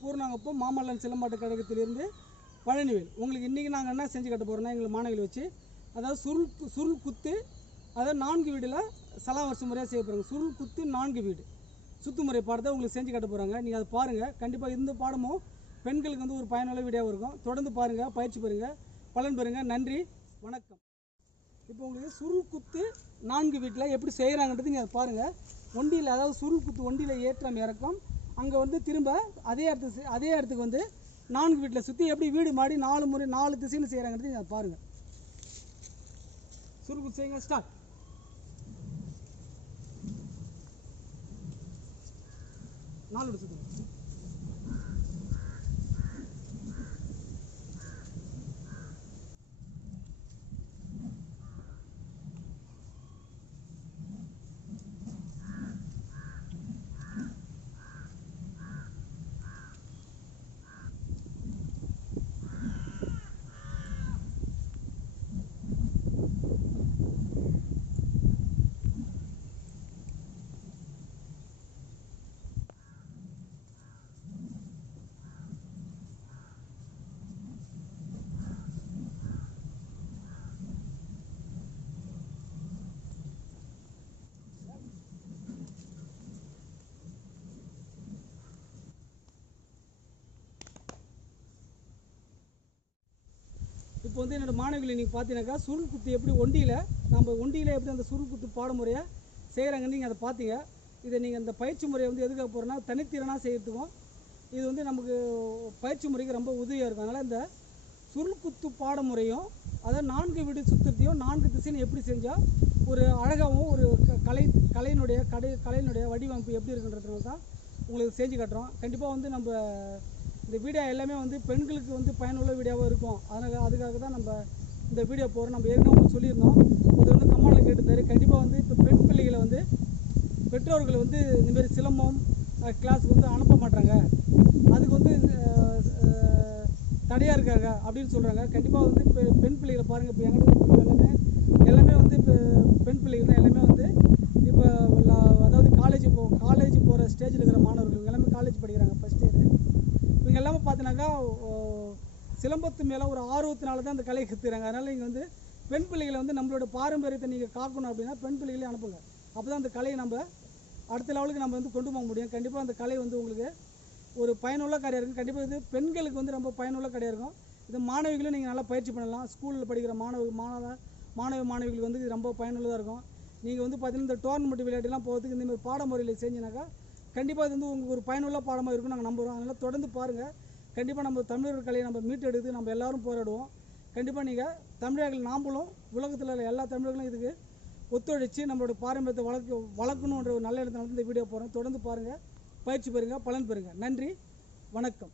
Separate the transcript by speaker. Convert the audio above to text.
Speaker 1: பூர்ணாங்கப்பம் மாமல்லன் சிலம்பாட்டு கழகத்திலிருந்து பழனிவேல். உங்களுக்கு இன்றைக்கி நாங்கள் என்ன செஞ்சு கட்ட போகிறோன்னா எங்களை மாணவிகள் வச்சு அதாவது சுருள் சுருள் குத்து அதாவது நான்கு வீடில் சலா முறையாக செய்ய போகிறாங்க சுருள் குத்து நான்கு வீடு. சுத்துமுறை பாடத்தை உங்களுக்கு செஞ்சு கட்ட போகிறாங்க நீங்கள் அதை பாருங்கள் கண்டிப்பாக இந்த பாடமும் பெண்களுக்கு வந்து ஒரு பயனுள்ள வீடியோவாக இருக்கும். தொடர்ந்து பாருங்கள் பயிற்சி பெறுங்கள் பலன் பெறுங்க. நன்றி வணக்கம். இப்போ உங்களுக்கு சுருள் குத்து நான்கு வீட்டில் எப்படி செய்கிறாங்கன்றது நீங்கள் அதை பாருங்கள் ஒண்டியில் அதாவது சுருள் குத்து ஒண்டியில் ஏற்றம் இறக்கம். அங்கே வந்து திரும்ப அதே இடத்து அதே இடத்துக்கு வந்து நான்கு வீட்டில் சுற்றி எப்படி வீடு மாடி நாலு முறை நாலு திசையில் செய்கிறாங்கிறது நீங்கள் அதை பாருங்கள் சுருள் குத்து செய்யுங்க ஸ்டார்ட். நாலு வருஷத்துக்கு இப்போ வந்து என்னோடய மாணவிகளை நீங்கள் பார்த்தீங்கன்னாக்கா சுருள் குத்து எப்படி ஒண்டியில் நம்ம ஒண்டியில் எப்படி அந்த சுருள் குத்து பாடமுறையை செய்கிறாங்கன்னு நீங்கள் அதை பார்த்தீங்க. இதை நீங்கள் அந்த பயிற்சி முறையை வந்து எதுக்காக போகிறோன்னா தனித்திறனாக செய்கிறதுக்கும் இது வந்து நமக்கு பயிற்சி முறைக்கு ரொம்ப உதவியாக இருக்கும். அதனால் இந்த சுருள் குத்து பாடமுறையும் அதாவது நான்கு வீடு சுத்தத்தையும் நான்கு திசைன்னு எப்படி செஞ்சால் ஒரு அழகாகவும் ஒரு க- கலை கலையினுடைய கடை கலையினுடைய வடிவமைப்பு எப்படி இருக்குன்றதுனால தான் உங்களுக்கு செஞ்சு காட்டுறோம். கண்டிப்பாக வந்து நம்ம இந்த வீடியோ எல்லாமே வந்து பெண்களுக்கு வந்து பயனுள்ள வீடியோவாக இருக்கும். அதனால் அதுக்காக தான் நம்ம இந்த வீடியோ போகிறோம் நம்ம ஏற்கனவே சொல்லியிருந்தோம். அது வந்து கம்மாவில் கேட்டிருந்தாரு. கண்டிப்பாக வந்து இப்போ பெண் பிள்ளைகளை வந்து பெற்றோர்கள் வந்து இந்தமாரி சிலம்பம் கிளாஸுக்கு வந்து அனுப்ப மாட்டாங்க. அதுக்கு வந்து தடையாக இருக்காங்க அப்படின்னு சொல்கிறாங்க கண்டிப்பாக வந்து இப்போ பெண் பிள்ளைகளை பாருங்கள் இப்போ எங்கிட்ட எல்லாமே எல்லாமே வந்து இப்போ பெண் பிள்ளைகள் தான். எல்லாமே வந்து இப்போ அதாவது காலேஜ் போ காலேஜ் போகிற ஸ்டேஜில் இருக்கிற மாணவர்கள் எல்லாமே காலேஜ் படிக்கிறாங்க. ஃபஸ்ட் இயர் இவங்க எல்லாமே பார்த்தீங்கன்னாக்கா ஓ, சிலம்பத்து மேலே ஒரு ஆர்வத்தினால தான் அந்த கலையை கற்றுறாங்க அதனால் நீங்கள் வந்து பெண் பிள்ளைகளை வந்து நம்மளோட பாரம்பரியத்தை நீங்கள் காக்கணும் அப்படின்னா பெண் பிள்ளைகளே அனுப்புங்க. அப்போ தான் அந்த கலையை நம்ம அடுத்த லெவலுக்கு நம்ம வந்து கொண்டு போக முடியும். கண்டிப்பாக அந்த கலை வந்து உங்களுக்கு ஒரு பயனுள்ள கடையாக இருக்கும். கண்டிப்பாக இது பெண்களுக்கு வந்து ரொம்ப பயனுள்ள கடையாக இருக்கும். இது மாணவிகளும் நீங்கள் நல்லா பயிற்சி பண்ணலாம். ஸ்கூலில் படிக்கிற மாணவ மாணவ மாணவ மாணவிகளுக்கு வந்து இது ரொம்ப பயனுள்ளதாக இருக்கும். நீங்கள் வந்து பார்த்தீங்கன்னா இந்த டோர்னமெண்ட் விளையாட்டுலாம் போகிறதுக்கு இந்தமாதிரி பாடமுறையில் செஞ்சினாக்கா கண்டிப்பாக இது வந்து உங்களுக்கு ஒரு பயனுள்ள பாடமாக இருக்கும் நாங்கள் நம்புகிறோம் அதனால் தொடர்ந்து பாருங்கள் கண்டிப்பாக நம்ம தமிழர் கலையை நம்ம மீட்டெடுத்து நம்ம எல்லோரும் போராடுவோம். கண்டிப்பாக நீங்கள் தமிழர்கள் நாம்பளும் உலகத்தில் உள்ள எல்லா தமிழர்களும் இதுக்கு ஒத்துழைச்சி நம்மளோட பாரம்பரியத்தை வளர்க்க வளர்க்கணுன்ற ஒரு நல்ல இடத்துல நடந்து இந்த வீடியோ போகிறோம் தொடர்ந்து பாருங்கள் பயிற்சி பெறுங்க பலன் பெறுங்க. நன்றி வணக்கம்.